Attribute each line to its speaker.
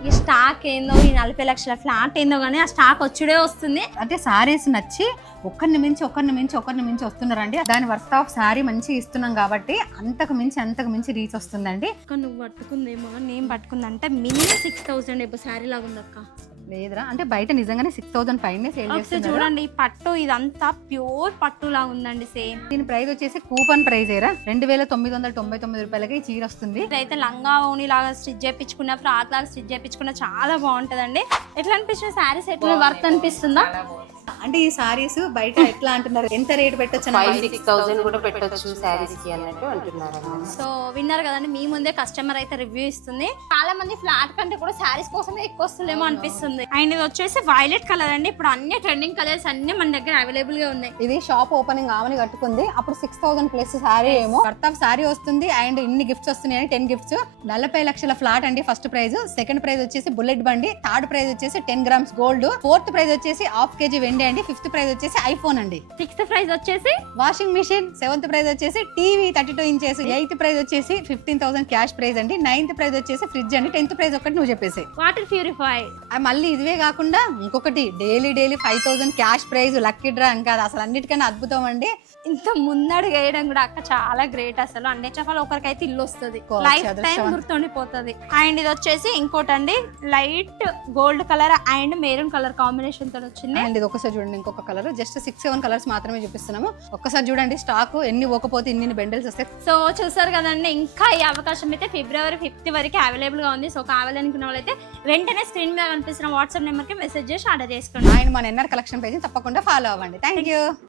Speaker 1: ఈ స్టాక్ ఏందో, ఈ 40 లక్షల ఫ్లాట్ ఏందో కానీ ఆ స్టాక్ వచ్చుడే వస్తుంది.
Speaker 2: అంటే సారీస్ నచ్చి ఒకరిని మించి వస్తున్నారండి. దాని వర్త్ ఆఫ్ సారీ మంచి ఇస్తున్నాం కాబట్టి అంతకు మించి రీచ్ వస్తుందండి.
Speaker 1: అక్క నువ్వు పట్టుకుందేమో నేను పట్టుకుందంటే మినిమం 6000 ఇప్పుడు శారీ లాగా ఉంది అక్క.
Speaker 2: లేదురా, అంటే బయట నిజంగానే 6000 పైనే సేల్ చేస్తున్నారు.
Speaker 1: చూడండి ఈ పట్టు ఇదంతా ప్యూర్ పట్టు లాగా ఉందండి. సేమ్
Speaker 2: దీని ప్రైస్ వచ్చేసి కూపన్ ప్రైస్ ఏరా 2999 రూపాయలకి ఈ చీర వస్తుంది.
Speaker 1: ఇదైతే లంగా ఓణి లాగా స్టిచ్ చేయించుకున్న, ఫ్రాక్ లాగా స్టిచ్ చేయించుకున్న చాలా బాగుంటదండి. ఎట్లా అనిపిస్తుంది శారీస్? ఎట్లా వర్త్ అనిపిస్తుందా?
Speaker 2: అంటే ఈ సారీస్ బయట ఎట్లా అంటున్నారు, ఎంత రేట్ పెట్టొచ్చు?
Speaker 3: 5,000-6,000 కూడా పెట్టొచ్చు సారీస్ కి అన్నట్టు అంటున్నారు.
Speaker 1: సో విన్నారు కదండి, మీ ముందే కస్టమర్ అయితే రివ్యూ ఇస్తుంది. చాలా మంది ఫ్లాట్ కంటే కూడా శారీస్ కోసమే ఎక్కువ వస్తుందేమో అనిపిస్తుంది. అండ్ ఇది వచ్చేసి వైలెట్ కలర్ అండి. ఇప్పుడు అన్ని ట్రెండింగ్ కలర్స్ అన్ని మన దగ్గర అవైలబుల్ గా ఉన్నాయి.
Speaker 2: ఇది షాప్ ఓపెనింగ్ ఆమెని కట్టుకుంది, అప్పుడు 6000 ప్లస్ సారీ ఏమో వర్త్ ఆఫ్ సారీ వస్తుంది. అండ్ ఇన్ని గిఫ్ట్స్ వస్తున్నాయి, 10 గిఫ్ట్స్. 40 లక్షల ఫ్లాట్ అండి ఫస్ట్ ప్రైజ్. సెకండ్ ప్రైజ్ వచ్చేసి బుల్లెట్ బండి. థర్డ్ ప్రైజ్ వచ్చేసి 10 గ్రామ్స్ గోల్డ్. ఫోర్త్ ప్రైజ్ వచ్చేసి ½ kg వెండి అండి. ఫిఫ్త్ ప్రైజ్ వచ్చేసి ఐఫోన్ అండి.
Speaker 1: సిక్స్త్ ప్రైజ్ వచ్చేసి
Speaker 2: వాషింగ్ మిషన్. సెవెంత్ ప్రైజ్ వచ్చేసి టీవీ 32 ఇంచెస్. ఎయిత్ ప్రైజ్ వచ్చేసి 15,000 క్యాష్ ప్రైజ్ అండి. నైన్త్ ప్రైజ్ వచ్చేసి ఫ్రిడ్జ్ అండి. 10th ప్రైజ్ ఒకటి నువ్వు చెప్పేసి
Speaker 1: వాటర్ ప్యూరిఫై.
Speaker 2: మళ్ళీ ఇదివే కాకుండా ఇంకొకటి daily 5,000 cash prize lucky draw. ఇంకా అసలు అన్నిటికన్నా అద్భుతం అండి.
Speaker 1: ఇంత ముందడుగు వేయడం కూడా అక్క చాలా గ్రేట్ అసలు. అన్ని చెప్పాలి ఒకరికైతే ఇల్లు వస్తుంది, లైఫ్ టైం గుర్తుండిపోతుంది. అండ్ ఇది వచ్చేసి ఇంకోటండి, light gold colour and maroon colour combination తో వచ్చింది.
Speaker 2: అండ్ ఇది ఒకసారి చూడండి, ఇంకొక కలర్. జస్ట్ 6-7 కలర్స్ మాత్రమే చూపిస్తున్నాము. ఒక్కసారి చూడండి, స్టాక్ ఎన్ని పోకపోతే ఇన్ని బెండల్స్ వస్తాయి.
Speaker 1: సో చూసారు కదండి, ఇంకా ఈ అవకాశం అయితే February 5th వరకు అవైలబుల్ గా ఉంది. సో కావాలనుకున్న వాళ్ళైతే వెంటనే స్క్రీన్ మీద కనిపిస్తున్న వాట్సాప్ నెంబర్ కి మెసేజ్ చేసి ఆర్డర్ చేసుకోండి.
Speaker 2: అండ్ మన ఎన్ఆర్ కలెక్షన్ పేజ్ తప్పకుండా ఫాలో అవ్వండి. Thank you.